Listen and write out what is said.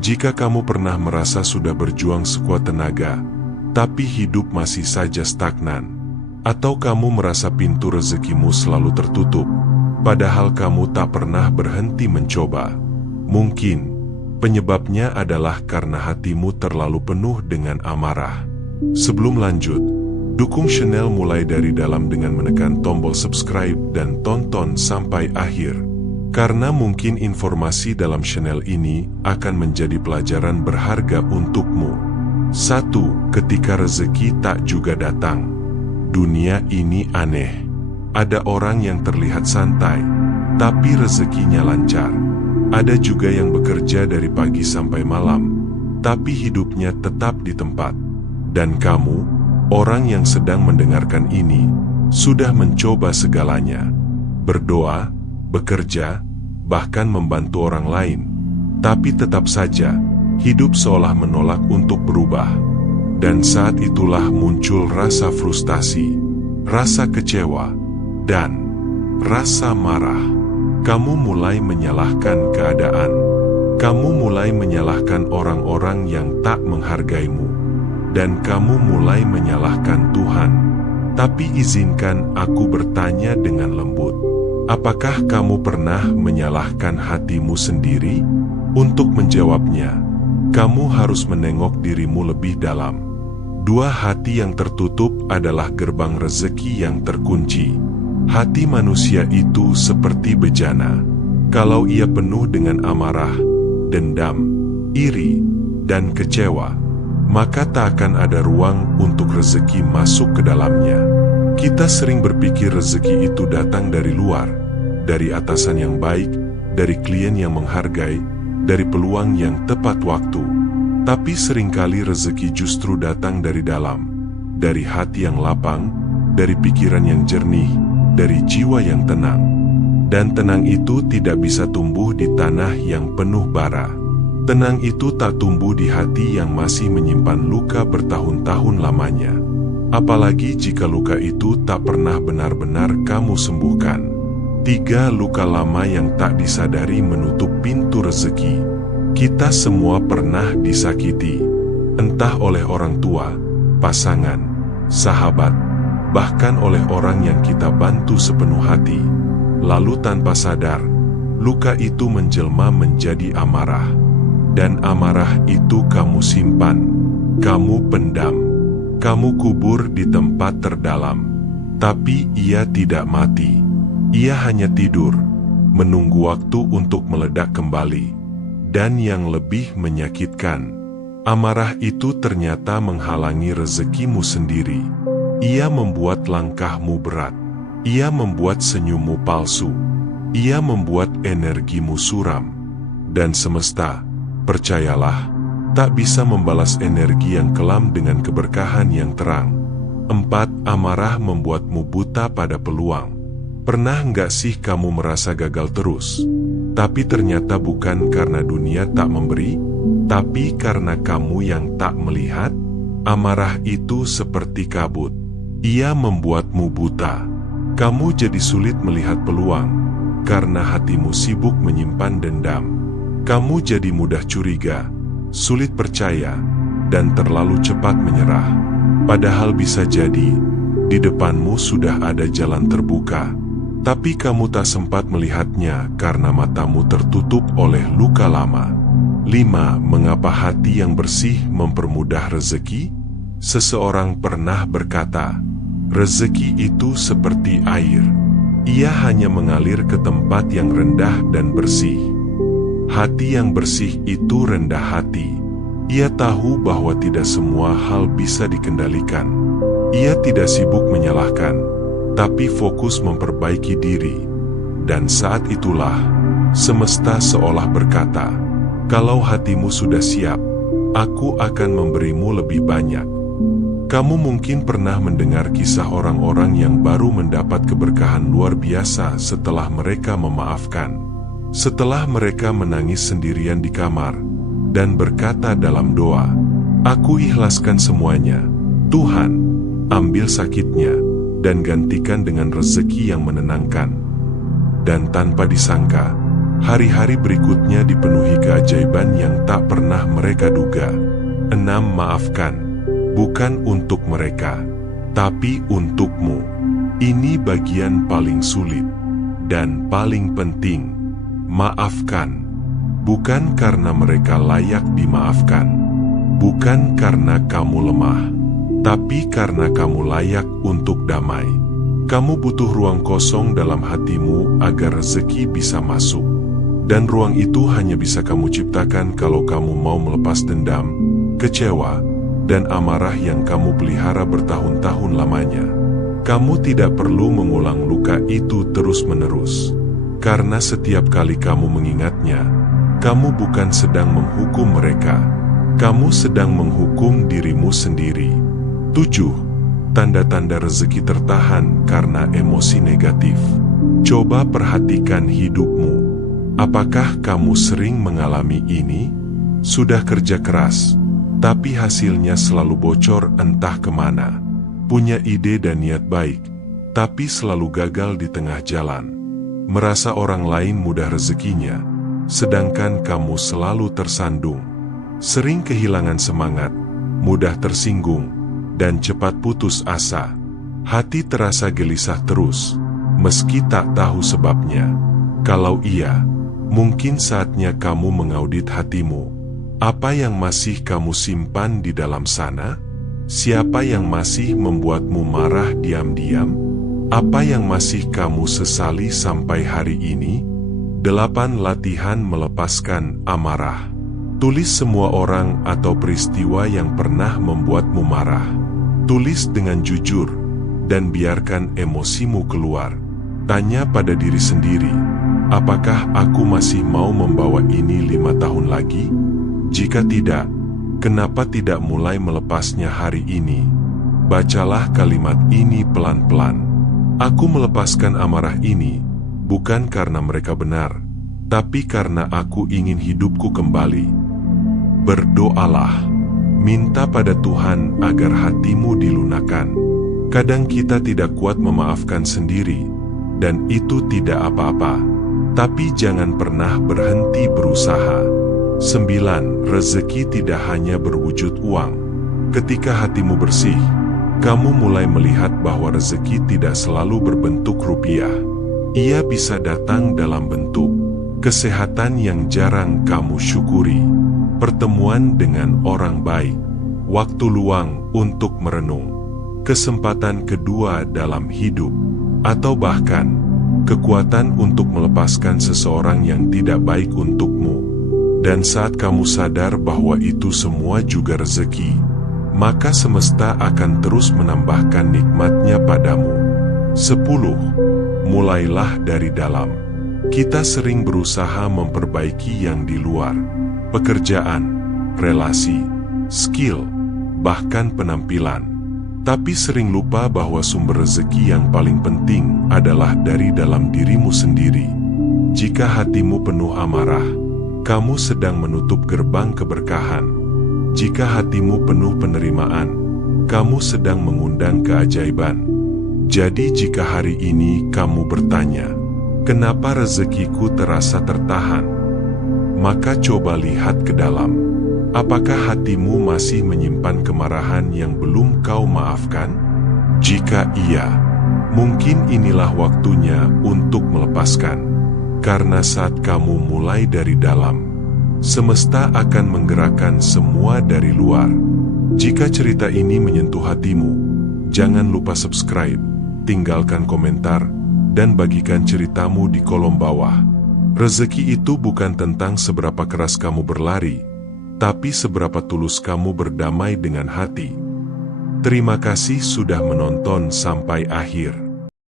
Jika kamu pernah merasa sudah berjuang sekuat tenaga, tapi hidup masih saja stagnan, atau kamu merasa pintu rezekimu selalu tertutup, padahal kamu tak pernah berhenti mencoba, mungkin penyebabnya adalah karena hatimu terlalu penuh dengan amarah. Sebelum lanjut, dukung channel Mulai Dari Dalam dengan menekan tombol subscribe dan tonton sampai akhir. Karena mungkin informasi dalam channel ini akan menjadi pelajaran berharga untukmu. 1. Ketika rezeki tak juga datang. Dunia ini aneh. Ada orang yang terlihat santai, tapi rezekinya lancar. Ada juga yang bekerja dari pagi sampai malam, tapi hidupnya tetap di tempat. Dan kamu, orang yang sedang mendengarkan ini, sudah mencoba segalanya. Berdoa, bekerja, bahkan membantu orang lain. Tapi tetap saja, hidup seolah menolak untuk berubah. Dan saat itulah muncul rasa frustasi, rasa kecewa, dan rasa marah. Kamu mulai menyalahkan keadaan. Kamu mulai menyalahkan orang-orang yang tak menghargaimu. Dan kamu mulai menyalahkan Tuhan. Tapi izinkan aku bertanya dengan lembut. Apakah kamu pernah menyalahkan hatimu sendiri? Untuk menjawabnya, kamu harus menengok dirimu lebih dalam. Dua hati yang tertutup adalah gerbang rezeki yang terkunci. Hati manusia itu seperti bejana. Kalau ia penuh dengan amarah, dendam, iri, dan kecewa, maka tak akan ada ruang untuk rezeki masuk ke dalamnya. Kita sering berpikir rezeki itu datang dari luar, dari atasan yang baik, dari klien yang menghargai, dari peluang yang tepat waktu. Tapi seringkali rezeki justru datang dari dalam, dari hati yang lapang, dari pikiran yang jernih, dari jiwa yang tenang. Dan tenang itu tidak bisa tumbuh di tanah yang penuh bara. Tenang itu tak tumbuh di hati yang masih menyimpan luka bertahun-tahun lamanya. Apalagi jika luka itu tak pernah benar-benar kamu sembuhkan. 3. Luka lama yang tak disadari menutup pintu rezeki. Kita semua pernah disakiti, entah oleh orang tua, pasangan, sahabat, bahkan oleh orang yang kita bantu sepenuh hati. Lalu tanpa sadar, luka itu menjelma menjadi amarah. Dan amarah itu kamu simpan, kamu pendam. Kamu kubur di tempat terdalam, tapi ia tidak mati. Ia hanya tidur, menunggu waktu untuk meledak kembali. Dan yang lebih menyakitkan, amarah itu ternyata menghalangi rezekimu sendiri. Ia membuat langkahmu berat. Ia membuat senyummu palsu. Ia membuat energimu suram. Dan semesta, percayalah, tak bisa membalas energi yang kelam dengan keberkahan yang terang. 4. Amarah membuatmu buta pada peluang. Pernah nggak sih kamu merasa gagal terus? Tapi ternyata bukan karena dunia tak memberi, tapi karena kamu yang tak melihat. Amarah itu seperti kabut. Ia membuatmu buta. Kamu jadi sulit melihat peluang, karena hatimu sibuk menyimpan dendam. Kamu jadi mudah curiga, sulit percaya, dan terlalu cepat menyerah. Padahal bisa jadi, di depanmu sudah ada jalan terbuka, tapi kamu tak sempat melihatnya karena matamu tertutup oleh luka lama. 5. Mengapa hati yang bersih mempermudah rezeki? Seseorang pernah berkata, rezeki itu seperti air. Ia hanya mengalir ke tempat yang rendah dan bersih. Hati yang bersih itu rendah hati. Ia tahu bahwa tidak semua hal bisa dikendalikan. Ia tidak sibuk menyalahkan, tapi fokus memperbaiki diri. Dan saat itulah, semesta seolah berkata, kalau hatimu sudah siap, aku akan memberimu lebih banyak. Kamu mungkin pernah mendengar kisah orang-orang yang baru mendapat keberkahan luar biasa setelah mereka memaafkan. Setelah mereka menangis sendirian di kamar, dan berkata dalam doa, aku ikhlaskan semuanya, Tuhan, ambil sakitnya, dan gantikan dengan rezeki yang menenangkan. Dan tanpa disangka, Hari-hari berikutnya dipenuhi keajaiban yang tak pernah mereka duga. 6. Maafkan, bukan untuk mereka, tapi untukmu. Ini bagian paling sulit dan paling penting. Maafkan, bukan karena mereka layak dimaafkan, bukan karena kamu lemah, tapi karena kamu layak untuk damai. Kamu butuh ruang kosong dalam hatimu agar rezeki bisa masuk. Dan ruang itu hanya bisa kamu ciptakan kalau kamu mau melepas dendam, kecewa, dan amarah yang kamu pelihara bertahun-tahun lamanya. Kamu tidak perlu mengulang luka itu terus-menerus. Karena setiap kali kamu mengingatnya, kamu bukan sedang menghukum mereka. Kamu sedang menghukum dirimu sendiri. 7. Tanda-tanda rezeki tertahan karena emosi negatif. Coba perhatikan hidupmu. Apakah kamu sering mengalami ini? Sudah kerja keras, tapi hasilnya selalu bocor entah kemana. Punya ide dan niat baik, tapi selalu gagal di tengah jalan. Merasa orang lain mudah rezekinya, sedangkan kamu selalu tersandung. Sering kehilangan semangat, mudah tersinggung, dan cepat putus asa. Hati terasa gelisah terus, meski tak tahu sebabnya. Kalau iya, mungkin saatnya kamu mengaudit hatimu. Apa yang masih kamu simpan di dalam sana? Siapa yang masih membuatmu marah diam-diam? Apa yang masih kamu sesali sampai hari ini? 8. Latihan melepaskan amarah. Tulis semua orang atau peristiwa yang pernah membuatmu marah. Tulis dengan jujur, dan biarkan emosimu keluar. Tanya pada diri sendiri, apakah aku masih mau membawa ini 5 tahun lagi? Jika tidak, kenapa tidak mulai melepasnya hari ini? Bacalah kalimat ini pelan-pelan. Aku melepaskan amarah ini, bukan karena mereka benar, tapi karena aku ingin hidupku kembali. Berdoalah, minta pada Tuhan agar hatimu dilunakkan. Kadang kita tidak kuat memaafkan sendiri, dan itu tidak apa-apa. Tapi jangan pernah berhenti berusaha. 9. Rezeki tidak hanya berwujud uang. Ketika hatimu bersih, kamu mulai melihat bahwa rezeki tidak selalu berbentuk rupiah. Ia bisa datang dalam bentuk kesehatan yang jarang kamu syukuri, pertemuan dengan orang baik, waktu luang untuk merenung, kesempatan kedua dalam hidup, atau bahkan kekuatan untuk melepaskan seseorang yang tidak baik untukmu. Dan saat kamu sadar bahwa itu semua juga rezeki, maka semesta akan terus menambahkan nikmatnya padamu. 10. Mulailah dari dalam. Kita sering berusaha memperbaiki yang di luar, pekerjaan, relasi, skill, bahkan penampilan. Tapi sering lupa bahwa sumber rezeki yang paling penting adalah dari dalam dirimu sendiri. Jika hatimu penuh amarah, kamu sedang menutup gerbang keberkahan. Jika hatimu penuh penerimaan, kamu sedang mengundang keajaiban. Jadi jika hari ini kamu bertanya, kenapa rezekiku terasa tertahan? Maka coba lihat ke dalam. Apakah hatimu masih menyimpan kemarahan yang belum kau maafkan? Jika iya, mungkin inilah waktunya untuk melepaskan. Karena saat kamu mulai dari dalam, semesta akan menggerakkan semua dari luar. Jika cerita ini menyentuh hatimu, jangan lupa subscribe, tinggalkan komentar, dan bagikan ceritamu di kolom bawah. Rezeki itu bukan tentang seberapa keras kamu berlari, tapi seberapa tulus kamu berdamai dengan hati. Terima kasih sudah menonton sampai akhir.